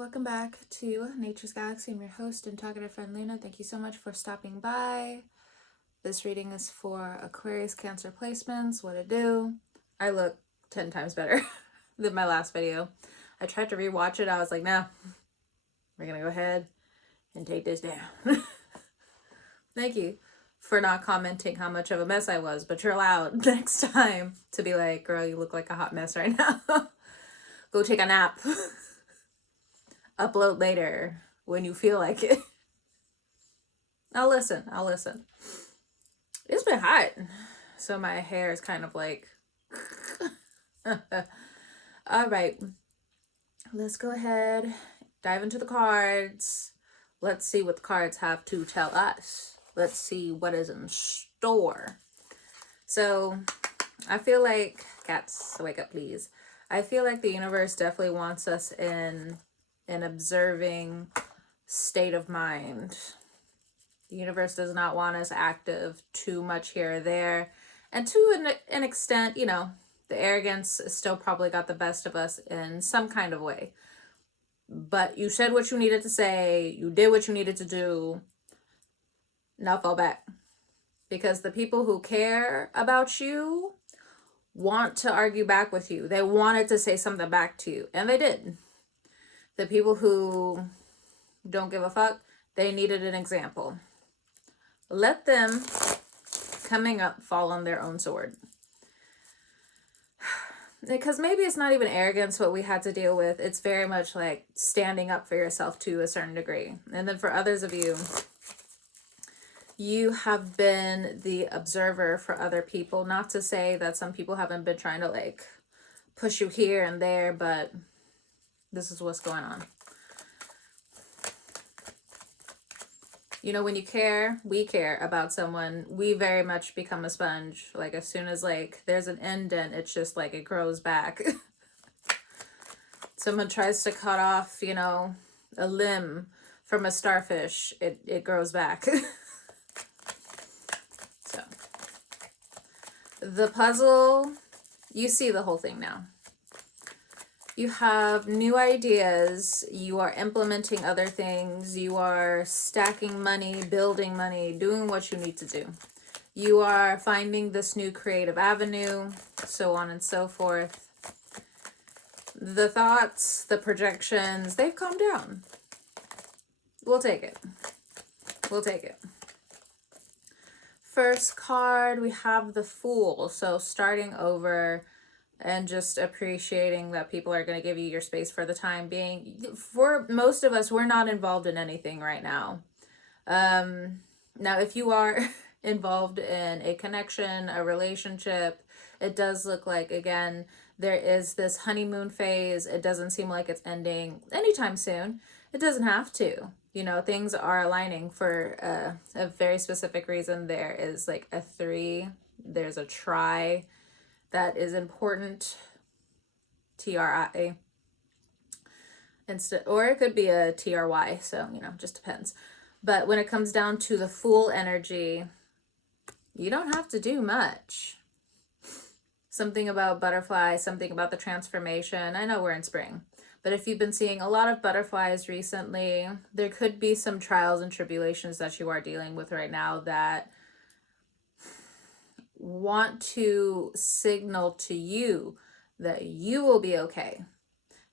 welcome back to Nature's Galaxy. I'm your host and talkative friend Luna. Thank you so much for stopping by. This reading is for Aquarius Cancer placements. What to do? I look 10 times better than my last video. I tried to rewatch it. I was like, nah, we're gonna go ahead and take this down. Thank you for not commenting how much of a mess I was, but you're allowed next time to be like, girl, you look like a hot mess right now. Go take a nap. Upload later when you feel like it. I'll listen. It's been hot, so my hair is kind of like all right, let's go ahead, dive into the cards. Let's see what the cards have to tell us. Let's see what is in store. So I feel like, cats, wake up please. I feel like the universe definitely wants us in an observing state of mind. The universe does not want us active too much here or there. And to an extent, you know, the arrogance still probably got the best of us in some kind of way. But you said what you needed to say. You did what you needed to do. Now fall back. Because the people who care about you want to argue back with you. They wanted to say something back to you. And they did. The people who don't give a fuck, they needed an example. Let them, coming up, fall on their own sword. Because maybe it's not even arrogance what we had to deal with. It's very much like standing up for yourself to a certain degree. And then for others of you, you have been the observer for other people. Not to say that some people haven't been trying to like push you here and there, but this is what's going on. You know, when you care, we care about someone, we very much become a sponge. Like as soon as like there's an indent, it's just like it grows back. Someone tries to cut off, you know, a limb from a starfish, it grows back. So the puzzle, you see the whole thing now. You have new ideas, you are implementing other things, you are stacking money, building money, doing what you need to do. You are finding this new creative avenue, so on and so forth. The thoughts, the projections, they've calmed down. We'll take it. We'll take it. First card, we have the Fool. So starting over and just appreciating that people are going to give you your space for the time being. For most of us, we're not involved in anything right now. Now, if you are involved in a connection, a relationship, it does look like, again, there is this honeymoon phase. It doesn't seem like it's ending anytime soon. It doesn't have to. You know, things are aligning for a very specific reason. There is like a 3. There's a try. That is important, TRI, instead, or it could be a TRY, so, you know, just depends. But when it comes down to the Fool energy, you don't have to do much. Something about butterflies, something about the transformation. I know we're in spring, but if you've been seeing a lot of butterflies recently, there could be some trials and tribulations that you are dealing with right now that want to signal to you that you will be okay.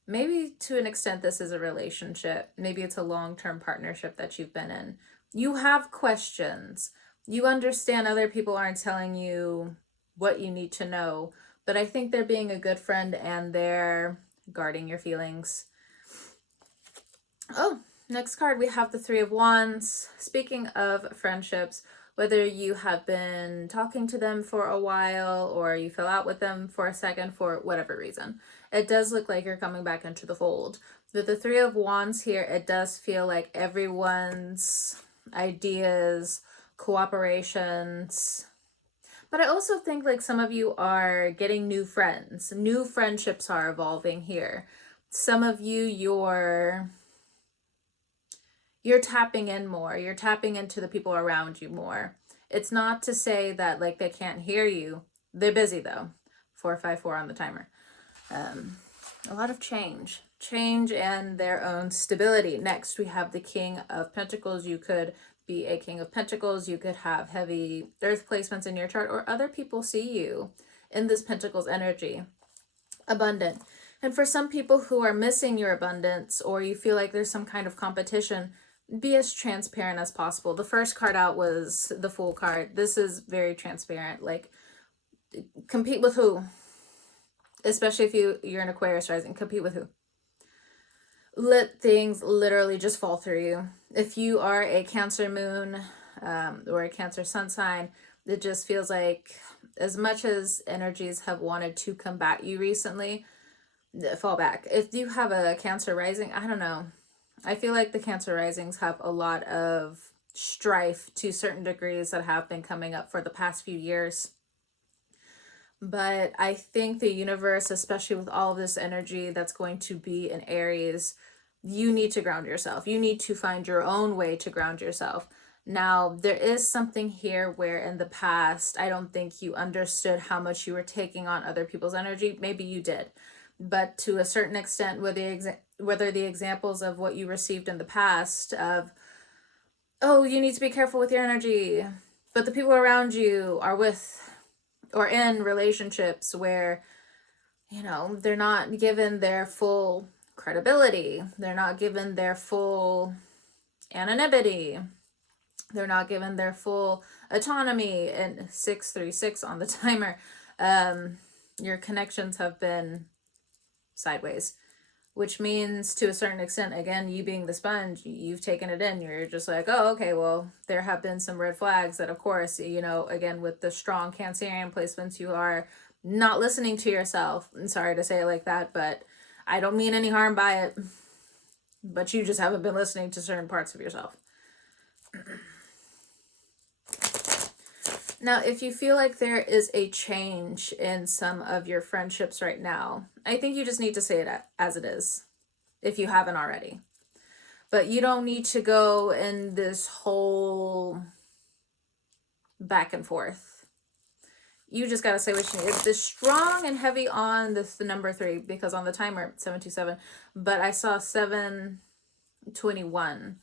Maybe to an extent this is a relationship. Maybe it's a long-term partnership that you've been in. You have questions. You understand other people aren't telling you what you need to know, but I think they're being a good friend and they're guarding your feelings. Oh, next card we have the 3 of Wands. Speaking of friendships, whether you have been talking to them for a while or you fell out with them for a second for whatever reason, it does look like you're coming back into the fold. With the 3 of Wands here, it does feel like everyone's ideas, cooperations. But I also think like some of you are getting new friends. New friendships are evolving here. Some of you, you're tapping in more. You're tapping into the people around you more. It's not to say that like they can't hear you. They're busy though. 454 on the timer. A lot of change. change and their own stability. Next, we have the King of Pentacles. You could be a King of Pentacles. You could have heavy earth placements in your chart, or other people see you in this Pentacles energy. Abundant. And for some people who are missing your abundance, or you feel like there's some kind of competition, be as transparent as possible. The first card out was the Fool card. This is very transparent. Like, compete with who? Especially if you're an Aquarius rising, compete with who? Let things literally just fall through you. If you are a Cancer moon or a Cancer sun sign, it just feels like as much as energies have wanted to combat you recently, fall back. If you have a Cancer rising, I don't know. I feel like the Cancer risings have a lot of strife to certain degrees that have been coming up for the past few years. But I think the universe, especially with all of this energy that's going to be in Aries, you need to ground yourself. You need to find your own way to ground yourself. Now, there is something here where in the past, I don't think you understood how much you were taking on other people's energy. Maybe you did. But to a certain extent, whether the examples of what you received in the past of, oh, you need to be careful with your energy, but the people around you are with or in relationships where, you know, they're not given their full credibility. They're not given their full anonymity. They're not given their full autonomy. And 636 on the timer. Your connections have been sideways, which means to a certain extent, again, you being the sponge, you've taken it in. You're just like, oh, okay, well, there have been some red flags that, of course, you know, again, with the strong Cancerian placements, you are not listening to yourself. I'm sorry to say it like that, but I don't mean any harm by it. But you just haven't been listening to certain parts of yourself. Now, if you feel like there is a change in some of your friendships right now, I think you just need to say it as it is, if you haven't already. But you don't need to go in this whole back and forth. You just got to say what you need. It's this strong and heavy on the number 3, because on the timer, 727, but I saw 721.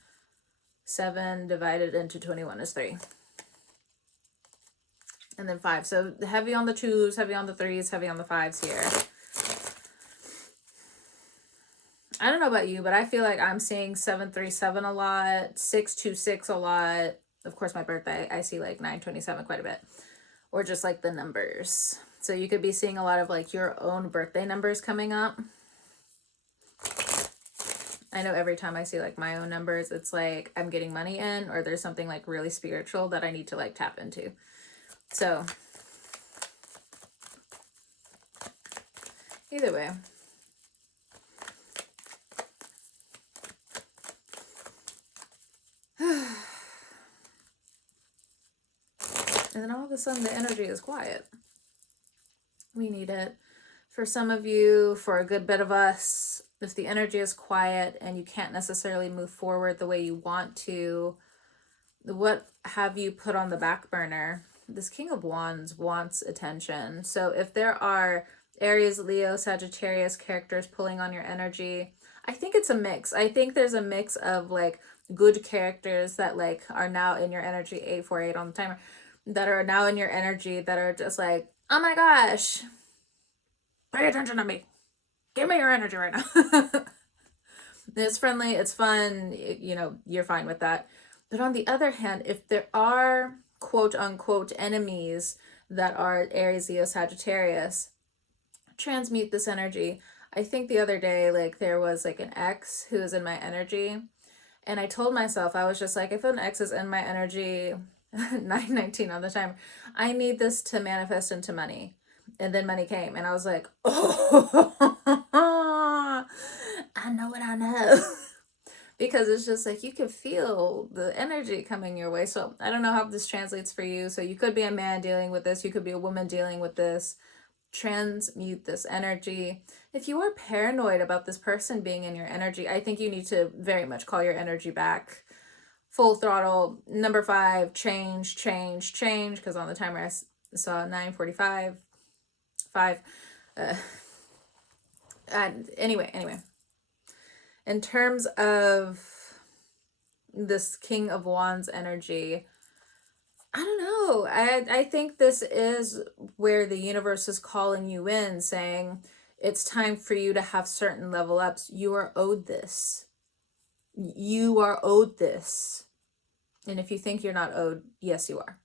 7 divided into 21 is 3. And then 5. So heavy on the 2s, heavy on the 3s, heavy on the 5s here. I don't know about you, but I feel like I'm seeing 737 a lot, 626 a lot. Of course, my birthday, I see like 927 quite a bit. Or just like the numbers. So you could be seeing a lot of like your own birthday numbers coming up. I know every time I see like my own numbers, it's like I'm getting money in, or there's something like really spiritual that I need to like tap into. So, either way. And then all of a sudden the energy is quiet. We need it. For some of you, for a good bit of us, if the energy is quiet and you can't necessarily move forward the way you want to, what have you put on the back burner? This King of Wands wants attention. So if there are Aries, Leo, Sagittarius characters pulling on your energy, I think it's a mix. I think there's a mix of like good characters that like are now in your energy, 848 on the timer, that are now in your energy that are just like, oh my gosh, pay attention to me. Give me your energy right now. It's friendly, it's fun, you know, you're fine with that. But on the other hand, if there are quote unquote enemies that are Aries, Leo, Sagittarius, transmute this energy. I think the other day, like there was like an ex who was in my energy, and I told myself, I was just like, if an ex is in my energy, 919 on the timer, I need this to manifest into money. And then money came, and I was like, oh, I know what I know. Because it's just like you can feel the energy coming your way. So I don't know how this translates for you. So you could be a man dealing with this. You could be a woman dealing with this. Transmute this energy. If you are paranoid about this person being in your energy, I think you need to very much call your energy back. Full throttle. Number 5, change. Because on the timer I saw 9:45. 5. And anyway. In terms of this King of Wands energy, I don't know. I think this is where the universe is calling you in, saying it's time for you to have certain level ups. You are owed this. You are owed this. And if you think you're not owed, yes, you are.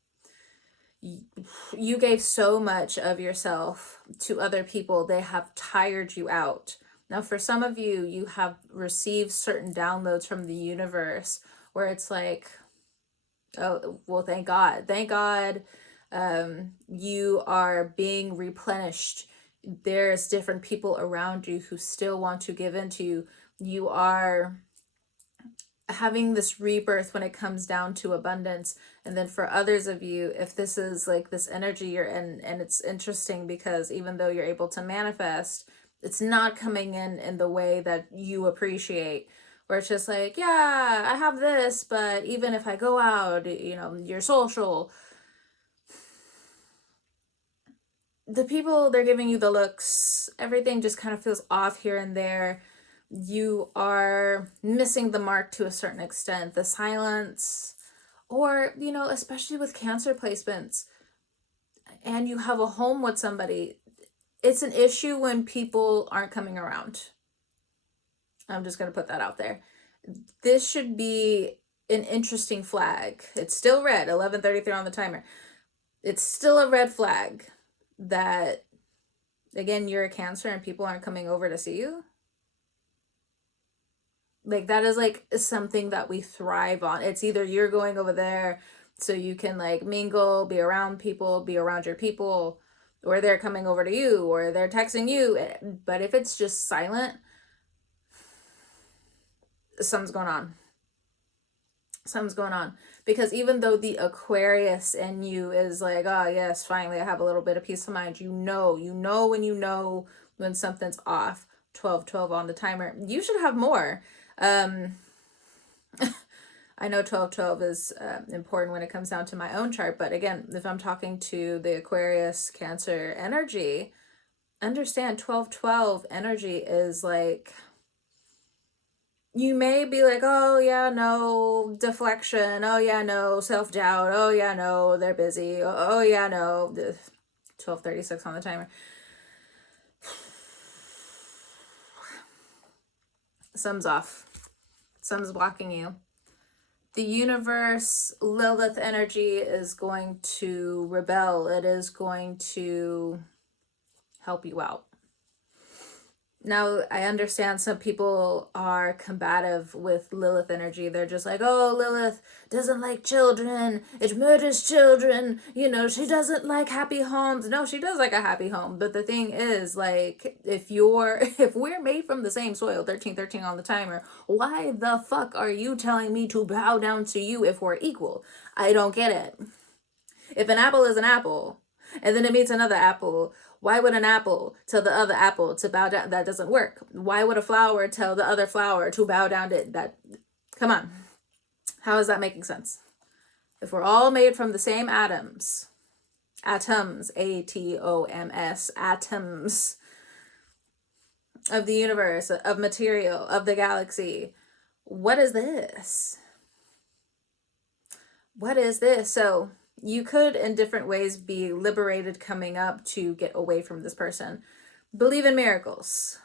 You gave so much of yourself to other people, they have tired you out. Now, for some of you, you have received certain downloads from the universe where it's like, oh, well, thank God. Thank God you are being replenished. There's different people around you who still want to give into you. You are having this rebirth when it comes down to abundance. And then for others of you, if this is like this energy you're in, and it's interesting because even though you're able to manifest, it's not coming in the way that you appreciate, where it's just like, yeah, I have this, but even if I go out, you know, you're social, the people, they're giving you the looks, everything just kind of feels off here and there. You are missing the mark to a certain extent. The silence, or, you know, especially with Cancer placements, and you have a home with somebody, it's an issue when people aren't coming around. I'm just going to put that out there. This should be an interesting flag. It's still red, 11:33 on the timer. It's still a red flag that, again, you're a Cancer and people aren't coming over to see you. Like, that is like something that we thrive on. It's either you're going over there so you can like mingle, be around people, be around your people, or they're coming over to you, or they're texting you. But if it's just silent, something's going on. Something's going on. Because even though the Aquarius in you is like, oh yes, finally I have a little bit of peace of mind, you know when something's off. 12:12 on the timer. You should have more. I know 12:12 is important when it comes down to my own chart, but again, if I'm talking to the Aquarius Cancer energy, understand 12:12 energy is like, you may be like, oh yeah, no, deflection, oh yeah, no, self-doubt, oh yeah, no, they're busy, oh yeah, no, 12:36 on the timer. Something's off. Something's blocking you. The universe, Lilith energy, is going to rebel. It is going to help you out. Now, I understand some people are combative with Lilith energy. They're just like, oh, Lilith doesn't like children. It murders children. You know, she doesn't like happy homes. No, she does like a happy home. But the thing is, like, if we're made from the same soil, 13:13 on the timer, why the fuck are you telling me to bow down to you if we're equal? I don't get it. If an apple is an apple, and then it meets another apple, why would an apple tell the other apple to bow down? That doesn't work. Why would a flower tell the other flower to bow down to that? Come on. How is that making sense? If we're all made from the same atoms, atoms, atoms, atoms of the universe, of material, of the galaxy, what is this? What is this? So you could, in different ways, be liberated coming up to get away from this person. Believe in miracles.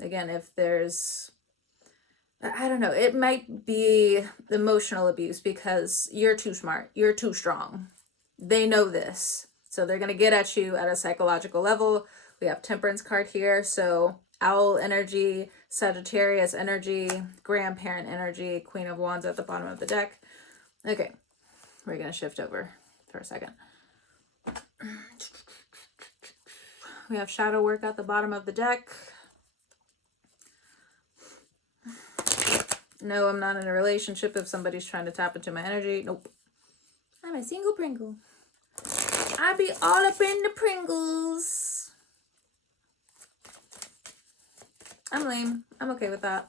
Again, if there's, I don't know, it might be emotional abuse because you're too smart. You're too strong. They know this. So they're going to get at you at a psychological level. We have Temperance card here. So Owl energy, Sagittarius energy, Grandparent energy, Queen of Wands at the bottom of the deck. Okay, we're going to shift over for a second. We have shadow work at the bottom of the deck. No, I'm not in a relationship if somebody's trying to tap into my energy. Nope. I'm a single Pringle. I be all up in the Pringles. I'm lame. I'm okay with that.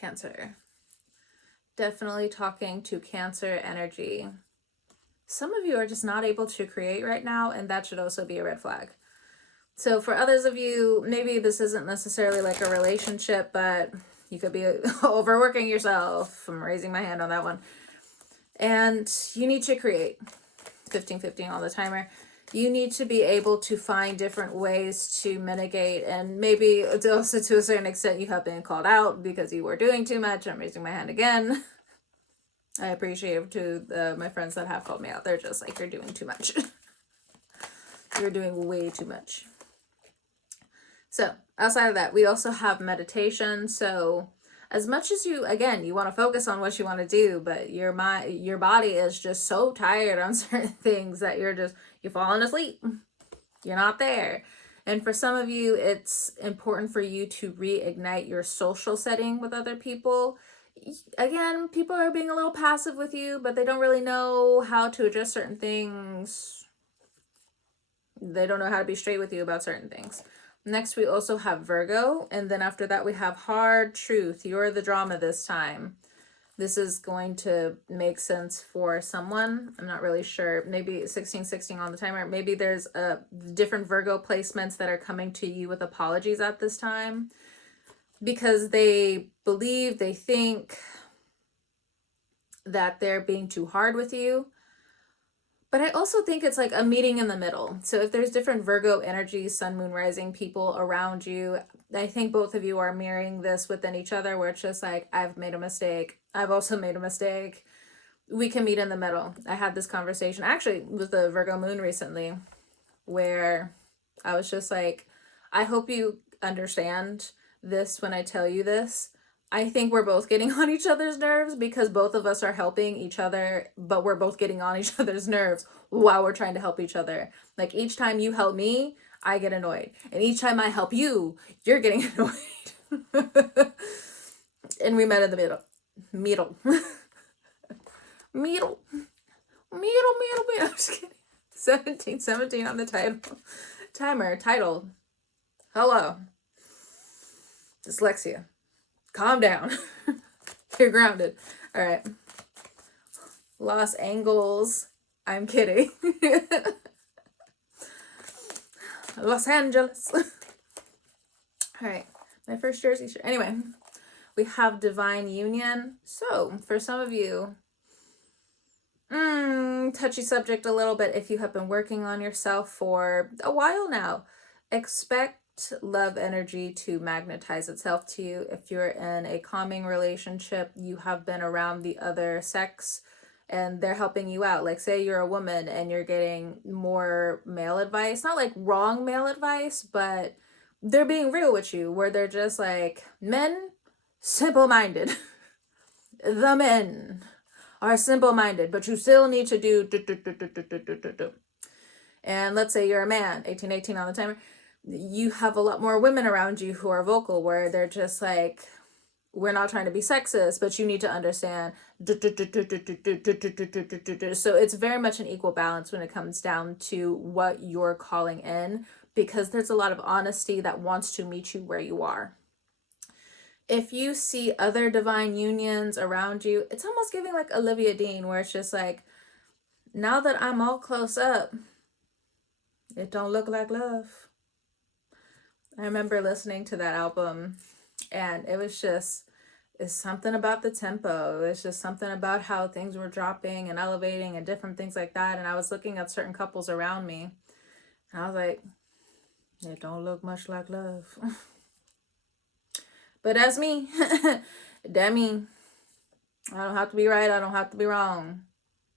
Cancer. Definitely talking to Cancer energy. Some of you are just not able to create right now, and that should also be a red flag. So for others of you, maybe this isn't necessarily like a relationship, but you could be overworking yourself. I'm raising my hand on that one. And you need to create. 15 on the timer. You need to be able to find different ways to mitigate, and maybe also to a certain extent you have been called out because you were doing too much. I'm raising my hand again. I appreciate it to my friends that have called me out. They're just like, you're doing too much. You're doing way too much. So outside of that, we also have meditation. So as much as you, again, you want to focus on what you want to do, but your body is just so tired on certain things that you're falling asleep. You're not there. And for some of you, it's important for you to reignite your social setting with other people. Again, people are being a little passive with you, but they don't really know how to address certain things. They don't know how to be straight with you about certain things. Next, we also have Virgo. And then after that, we have Hard Truth. You're the drama this time. This is going to make sense for someone. I'm not really sure. Maybe 16 on the timer. Maybe there's different Virgo placements that are coming to you with apologies at this time, because they believe, they think that they're being too hard with you. But I also think it's like a meeting in the middle. So if there's different Virgo energies, sun, moon, rising people around you, I think both of you are mirroring this within each other, where it's just like, I've made a mistake. I've also made a mistake. We can meet in the middle. I had this conversation actually with the Virgo moon recently, where I was just like, I hope you understand this when I tell you this. I think we're both getting on each other's nerves because both of us are helping each other, but we're both getting on each other's nerves while we're trying to help each other. Like each time you help me, I get annoyed. And each time I help you, you're getting annoyed. And we met in the middle. Middle. Middle. I'm just kidding. 17 on the title. Hello. Dyslexia. Calm down. You're grounded. All right. Los Angeles. I'm kidding. Los Angeles. All right. My first jersey shirt. Anyway, we have Divine Union. So for some of you, touchy subject a little bit if you have been working on yourself for a while now. Expect love energy to magnetize itself to you. If you're in a calming relationship, you have been around the other sex and they're helping you out. Like say you're a woman and you're getting more male advice, not like wrong male advice, but they're being real with you, where they're just like, men, simple-minded. The men are simple-minded, but you still need to do. And let's say you're a man, 18 on the timer. You have a lot more women around you who are vocal, where they're just like, we're not trying to be sexist, but you need to understand. So it's very much an equal balance when it comes down to what you're calling in, because there's a lot of honesty that wants to meet you where you are. If you see other divine unions around you, it's almost giving like Olivia Dean, where it's just like, now that I'm all close up, it don't look like love. I remember listening to that album and it was just, it's something about the tempo. It's just something about how things were dropping and elevating and different things like that. And I was looking at certain couples around me and I was like, it don't look much like love. But that's me. Demi. I don't have to be right. I don't have to be wrong.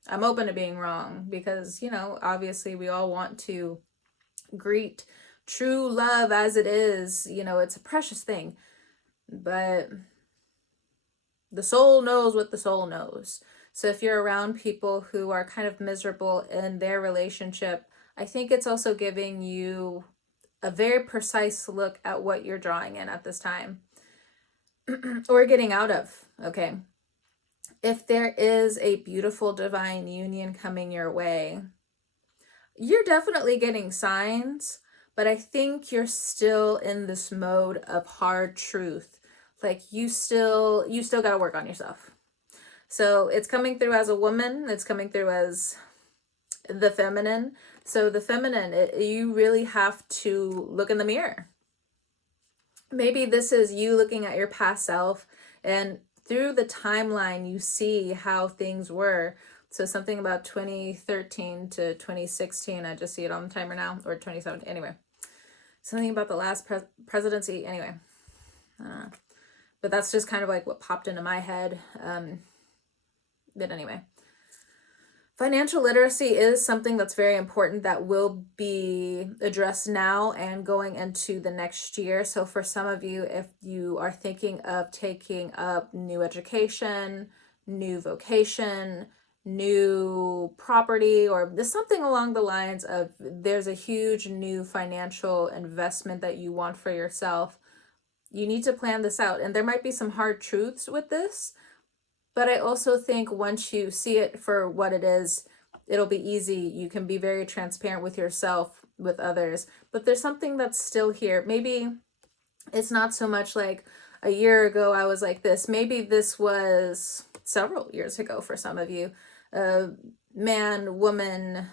I'm open to being wrong because, you know, obviously we all want to greet true love as it is. You know, it's a precious thing. But the soul knows what the soul knows. So if you're around people who are kind of miserable in their relationship, I think it's also giving you a very precise look at what you're drawing in at this time. Or getting out of, okay? If there is a beautiful divine union coming your way, you're definitely getting signs, but I think you're still in this mode of hard truth. Like you still got to work on yourself. So it's coming through as a woman. It's coming through as the feminine. So the feminine, you really have to look in the mirror. Maybe this is you looking at your past self, and through the timeline you see how things were. So something about 2013 to 2016, I just see it on the timer now, or 2017, anyway. Something about the last presidency, anyway. But that's just kind of like what popped into my head. But anyway. Financial literacy is something that's very important that will be addressed now and going into the next year. So for some of you, if you are thinking of taking up new education, new vocation, new property, or something along the lines of there's a huge new financial investment that you want for yourself, you need to plan this out. And there might be some hard truths with this, but I also think once you see it for what it is, it'll be easy. You can be very transparent with yourself, with others. But there's something that's still here. Maybe it's not so much like a year ago I was like this. Maybe this was several years ago for some of you. Man, woman,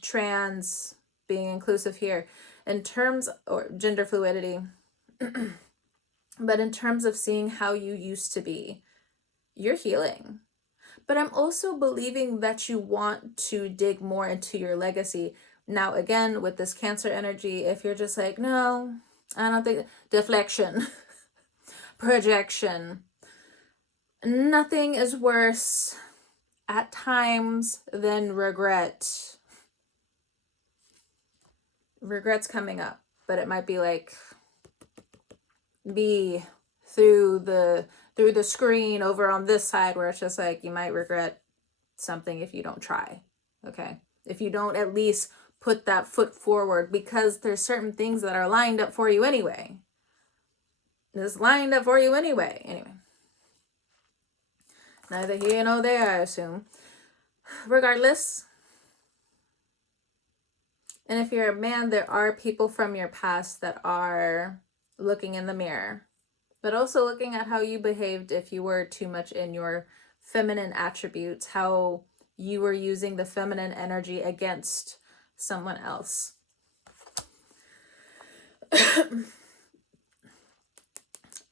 trans, being inclusive here. In terms, or gender fluidity. But in terms of seeing how you used to be, you're healing. But I'm also believing that you want to dig more into your legacy. Now, again, with this Cancer energy, if you're just like, no, I don't think, deflection, projection, nothing is worse at times than regret. Regret's coming up, but it might be like, be through the screen over on this side, where it's just like you might regret something if you don't try. Okay, if you don't at least put that foot forward, because there's certain things that are lined up for you anyway. It's lined up for you anyway. Neither here nor there, I assume. Regardless, and if you're a man, there are people from your past that are looking in the mirror, but also looking at how you behaved if you were too much in your feminine attributes, how you were using the feminine energy against someone else.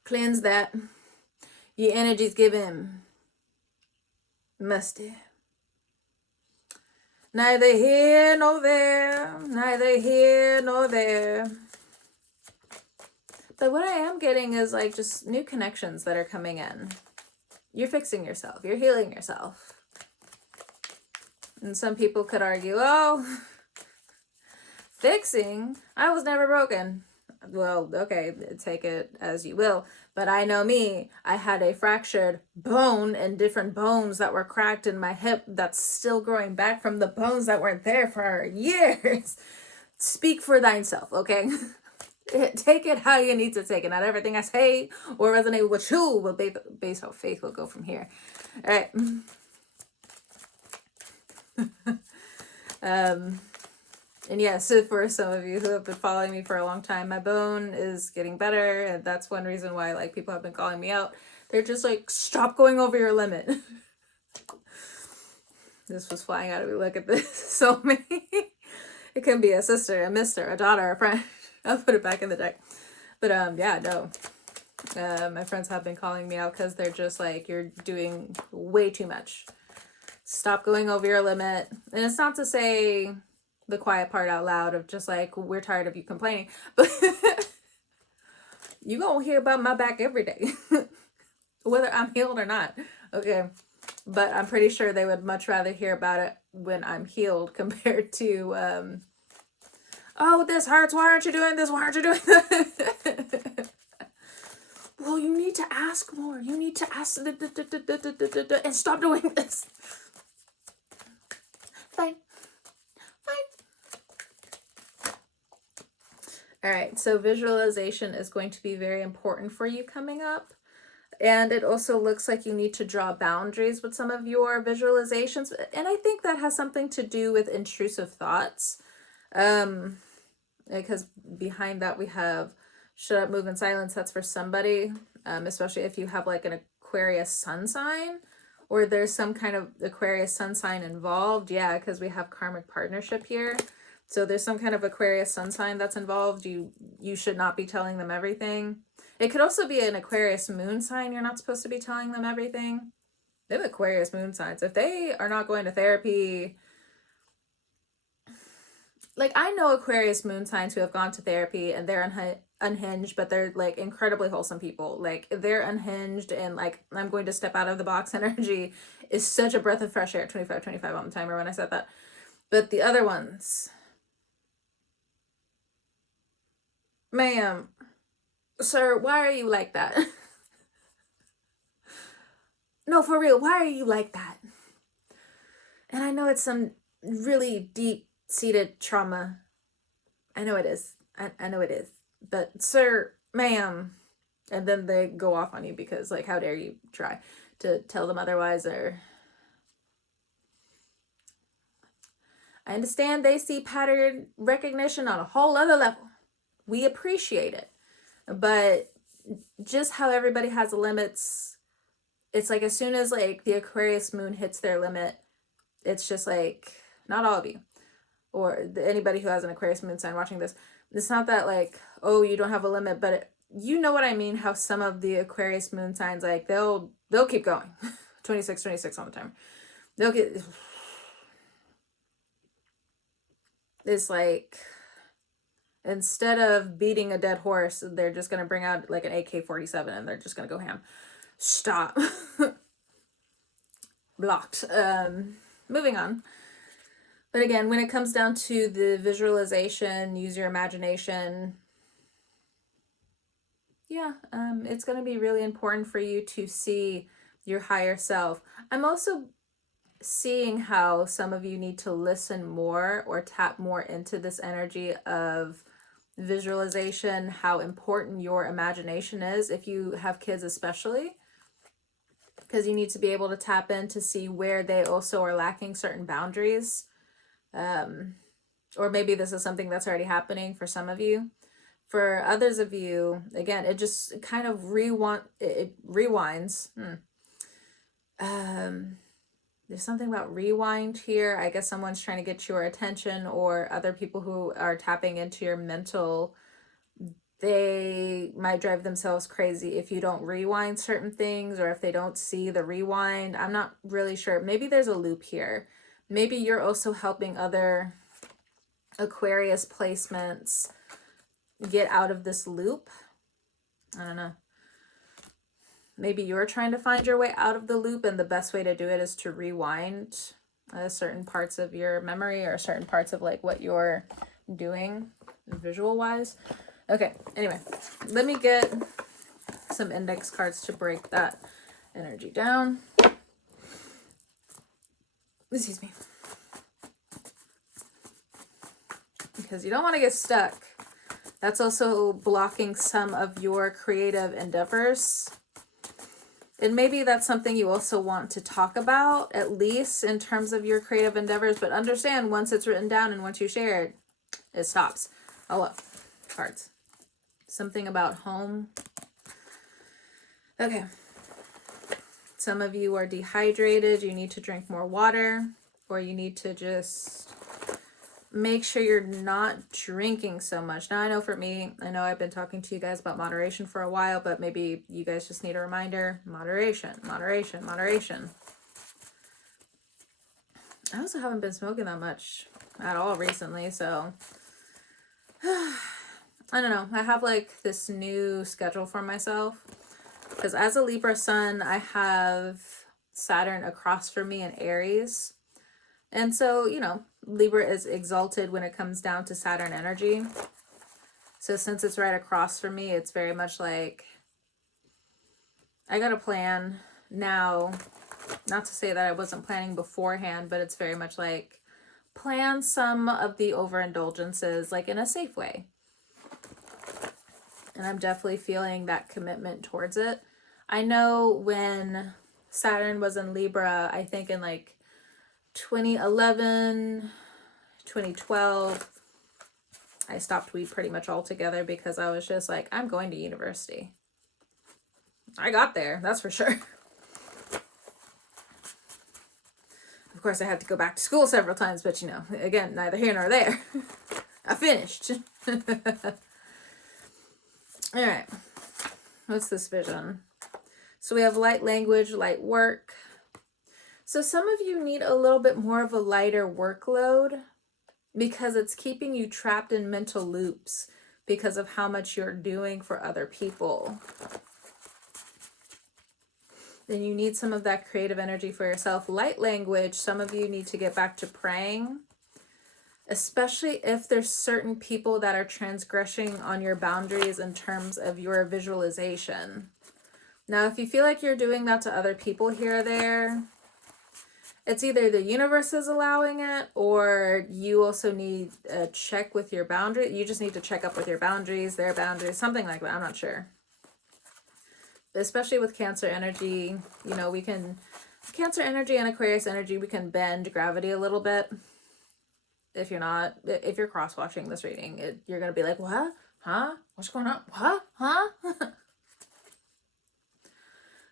Cleanse that. Your energy's given. Musty. Neither here nor there. Neither here nor there. But what I am getting is like just new connections that are coming in. You're fixing yourself. You're healing yourself. And some people could argue, oh, fixing? I was never broken. Well, okay, take it as you will. But I know me. I had a fractured bone and different bones that were cracked in my hip that's still growing back from the bones that weren't there for years. Speak for thyself, okay? Take it how you need to take it. Not everything I say or resonate with you will base off faith will go from here. All right. And yes, for some of you who have been following me for a long time, my bone is getting better, and that's one reason why like people have been calling me out. They're just like, stop going over your limit. This was flying out of me. Look at this. So many. It can be a sister, a mister, a daughter, a friend. I'll put it back in the deck. But yeah, no. My friends have been calling me out because they're just like, you're doing way too much. Stop going over your limit. And it's not to say the quiet part out loud of just like, we're tired of you complaining. But you gonna hear about my back every day. Whether I'm healed or not. Okay. But I'm pretty sure they would much rather hear about it when I'm healed compared to... oh, this hurts. Why aren't you doing this? Why aren't you doing that? Well, you need to ask more. You need to ask and stop doing this. Fine. All right. So visualization is going to be very important for you coming up. And it also looks like you need to draw boundaries with some of your visualizations. And I think that has something to do with intrusive thoughts. Because behind that we have shut up, move in silence. That's for somebody, especially if you have like an Aquarius sun sign or there's some kind of Aquarius sun sign involved. Yeah, because we have karmic partnership here. So there's some kind of Aquarius sun sign that's involved. You should not be telling them everything. It could also be an Aquarius moon sign. You're not supposed to be telling them everything. They have Aquarius moon signs. If they are not going to therapy, like I know Aquarius moon signs who have gone to therapy and they're unhinged, but they're like incredibly wholesome people. Like they're unhinged and like I'm going to step out of the box energy is such a breath of fresh air. 25 on the timer when I said that. But the other ones, ma'am, sir, why are you like that? No, for real, why are you like that? And I know it's some really deep-seated trauma. I know it is. I know it is. But sir, ma'am, and then they go off on you because like, how dare you try to tell them otherwise? Or I understand they see pattern recognition on a whole other level. We appreciate it. But just how everybody has limits, it's like as soon as like the Aquarius moon hits their limit, it's just like, not all of you, or anybody who has an Aquarius moon sign watching this, it's not that like, oh, you don't have a limit, but you know what I mean, how some of the Aquarius moon signs, like they'll keep going. 26 on the timer. They'll get, it's like, instead of beating a dead horse, they're just going to bring out like an AK-47 and they're just going to go ham. Stop. Blocked. Moving on. But again, when it comes down to the visualization, use your imagination. Yeah, it's going to be really important for you to see your higher self. I'm also seeing how some of you need to listen more or tap more into this energy of visualization, how important your imagination is, if you have kids especially, because you need to be able to tap in to see where they also are lacking certain boundaries. Or maybe this is something that's already happening for some of you. For others of you, again, it just kind of rewinds. There's something about rewind here. I guess someone's trying to get your attention, or other people who are tapping into your mental, they might drive themselves crazy if you don't rewind certain things, or if they don't see the rewind. I'm not really sure. Maybe there's a loop here. Maybe you're also helping other Aquarius placements get out of this loop. I don't know. Maybe you're trying to find your way out of the loop, and the best way to do it is to rewind certain parts of your memory, or certain parts of like what you're doing visual wise. Okay, anyway, let me get some index cards to break that energy down. Excuse me. Because you don't want to get stuck. That's also blocking some of your creative endeavors. And maybe that's something you also want to talk about, at least in terms of your creative endeavors. But understand, once it's written down and once you share it, it stops. Oh, well. Cards. Something about home. Okay. Some of you are dehydrated. You need to drink more water, or you need to just make sure you're not drinking so much. Now, I know for me, I know I've been talking to you guys about moderation for a while, but maybe you guys just need a reminder. Moderation, moderation, moderation. I also haven't been smoking that much at all recently, so I don't know. I have like this new schedule for myself, because as a Libra sun, I have Saturn across from me in Aries. And so, you know, Libra is exalted when it comes down to Saturn energy. So since it's right across from me, it's very much like, I got a plan now. Not to say that I wasn't planning beforehand, but it's very much like, plan some of the overindulgences like in a safe way. And I'm definitely feeling that commitment towards it. I know when Saturn was in Libra, I think in like 2011, 2012, I stopped weed pretty much altogether, because I was just like, I'm going to university. I got there, that's for sure. course, I had to go back to school several times, but you know, again, neither here nor there. I finished. All right. What's this vision? So we have light language, light work. So some of you need a little bit more of a lighter workload because it's keeping you trapped in mental loops because of how much you're doing for other people. Then you need some of that creative energy for yourself. Light language, some of you need to get back to praying, especially if there's certain people that are transgressing on your boundaries in terms of your visualization. Now, if you feel like you're doing that to other people here or there, it's either the universe is allowing it or you also need a check with your boundary. You just need to check up with your boundaries, their boundaries, something like that. I'm not sure. Especially with Cancer energy, you know, we can, Cancer energy and Aquarius energy, we can bend gravity a little bit. If you're cross-watching this reading, you're going to be like, what? Huh? What's going on? What? Huh?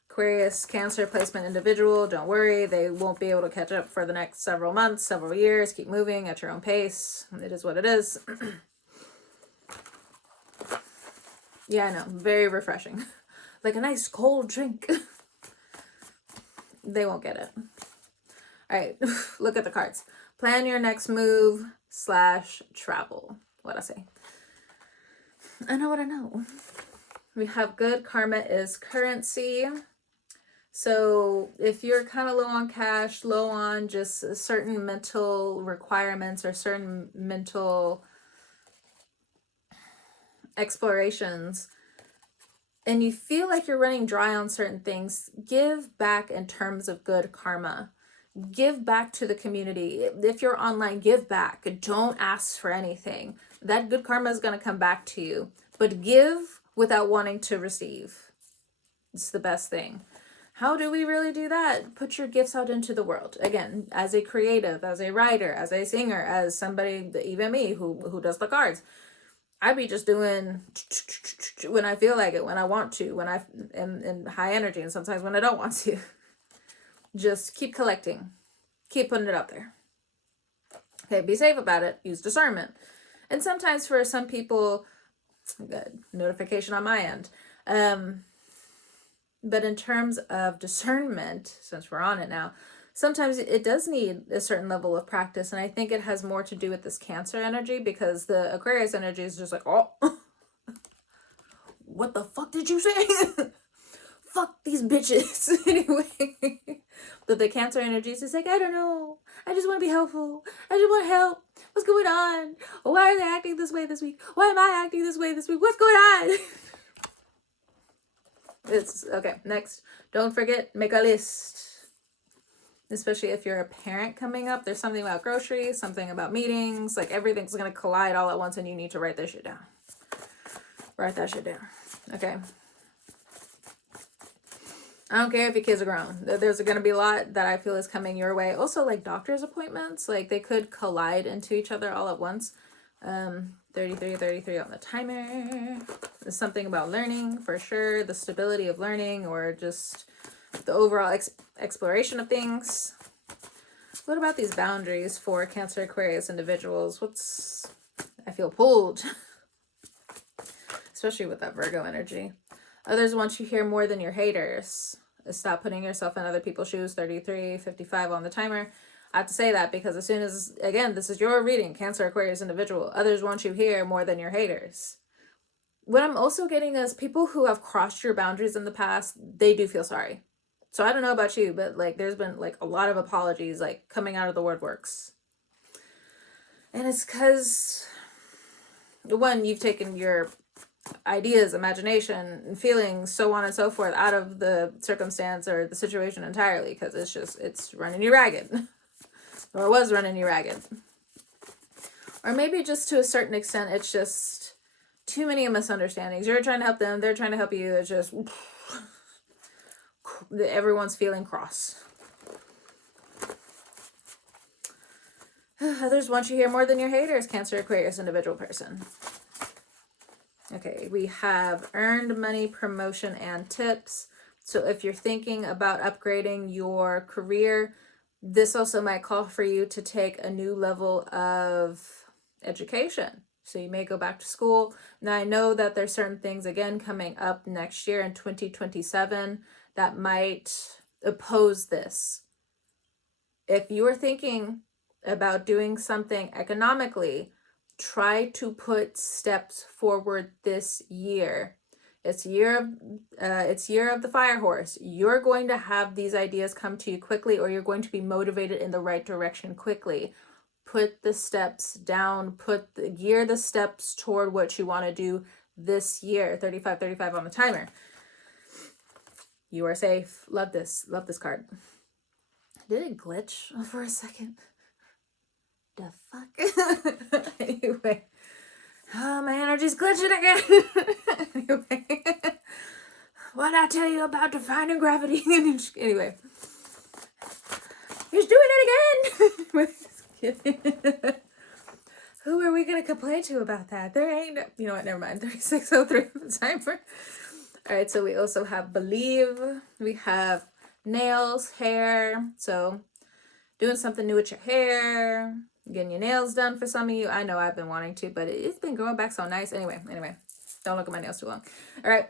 Aquarius Cancer placement individual, don't worry. They won't be able to catch up for the next several months, several years. Keep moving at your own pace. It is what it is. Yeah, I know. Very refreshing. Like a nice cold drink. They won't get it. All right, look at the cards. Plan your next move / travel. What I say? I know what I know. We have good karma is currency. So if you're kind of low on cash, low on just certain mental requirements or certain mental explorations, and you feel like you're running dry on certain things, give back in terms of good karma. Give back to the community. If you're online, give back. Don't ask for anything. That good karma is going to come back to you. But give without wanting to receive. It's the best thing. How do we really do that? Put your gifts out into the world. Again, as a creative, as a writer, as a singer, as somebody, even me, who does the cards. I'd be just doing when I feel like it, when I want to, when I am in high energy, and sometimes when I don't want to. Just keep collecting. Keep putting it out there. Okay, be safe about it. Use discernment. And sometimes for some people, good notification on my end. But in terms of discernment, since we're on it now, sometimes it does need a certain level of practice. And I think it has more to do with this Cancer energy, because the Aquarius energy is just like, oh, what the fuck did you say? Fuck these bitches. Anyway. But the Cancer energy is just like, I don't know. I just want to be helpful. I just want help. What's going on? Why are they acting this way this week? Why am I acting this way this week? What's going on? It's okay. Next, don't forget, make a list. Especially if you're a parent coming up, there's something about groceries, something about meetings, like everything's going to collide all at once and you need to write that shit down. Write that shit down. Okay. I don't care if your kids are grown. There's going to be a lot that I feel is coming your way. Also, like doctor's appointments, like they could collide into each other all at once. 33 on the timer. There's something about learning for sure. The stability of learning, or just the overall exploration of things. What about these boundaries for Cancer Aquarius individuals? I feel pulled. Especially with that Virgo energy. Others want you here more than your haters. Stop putting yourself in other people's shoes. 33:55 on the timer. I have to say that because as soon as, again, this is your reading, Cancer Aquarius individual. Others want you here more than your haters. What I'm also getting is people who have crossed your boundaries in the past, they do feel sorry. So I don't know about you, but like there's been like a lot of apologies like coming out of the woodworks. And it's because, one, you've taken your ideas, imagination, and feelings, so on and so forth, out of the circumstance or the situation entirely, because it's running you ragged. Or it was running you ragged. Or maybe just to a certain extent, it's just too many misunderstandings. You're trying to help them, they're trying to help you. It's just everyone's feeling cross. Others want you here more than your haters, Cancer Aquarius individual person. Okay, we have earned money, promotion, and tips. So if you're thinking about upgrading your career, This also might call for you to take a new level of education. So you may go back to school. Now I know that there's certain things again coming up next year in 2027 that might oppose this. If you are thinking about doing something economically, try to put steps forward this year. It's year of the fire horse. You're going to have these ideas come to you quickly, or you're going to be motivated in the right direction quickly. Put the steps down, gear the steps toward what you want to do this year. 35 on the timer. You are safe. Love this card. Did it glitch for a second? The fuck? Anyway. Oh, my energy's glitching again. Anyway. What'd I tell you about defying gravity? Anyway. He's doing it again. Who are we going to complain to about that? There ain't... You know what? Never mind. 3603 on the timer. Alright, so we also have believe. We have nails, hair. So doing something new with your hair. Getting your nails done for some of you. I know I've been wanting to, but it's been growing back so nice. Anyway. Don't look at my nails too long. Alright.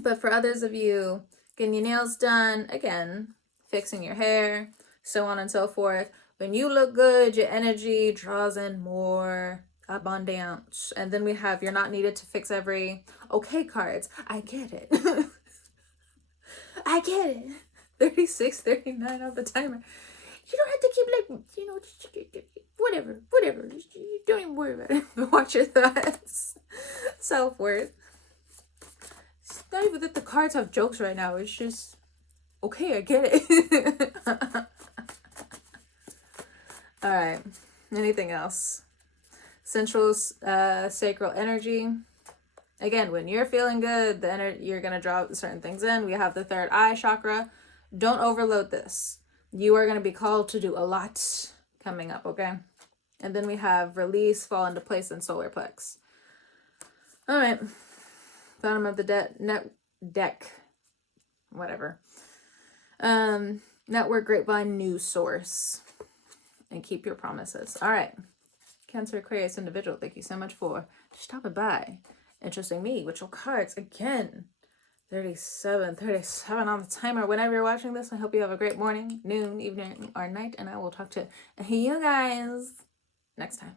But for others of you, getting your nails done, again, fixing your hair, so on and so forth. When you look good, your energy draws in more abundance. And then we have you're not needed to fix every okay cards. I get it. I get it. 36:39 on the timer. You don't have to keep like, you know, whatever. You don't even worry about it. Watch your thoughts. Self-worth. It's not even that the cards have jokes right now. It's just, okay, I get it. All right. Anything else? Central sacral energy. Again, when you're feeling good, you're going to draw certain things in. We have the third eye chakra. Don't overload this. You are going to be called to do a lot coming up, okay? And then we have release, fall into place, and solar plex. All right. Bottom of the deck. Whatever. Network, grapevine, news source. And keep your promises. All right. Cancer, Aquarius individual, thank you so much for stopping by. Interesting me with your cards again. 37 on the timer. Whenever you're watching this, I hope you have a great morning, noon, evening, or night, and I will talk to you guys next time.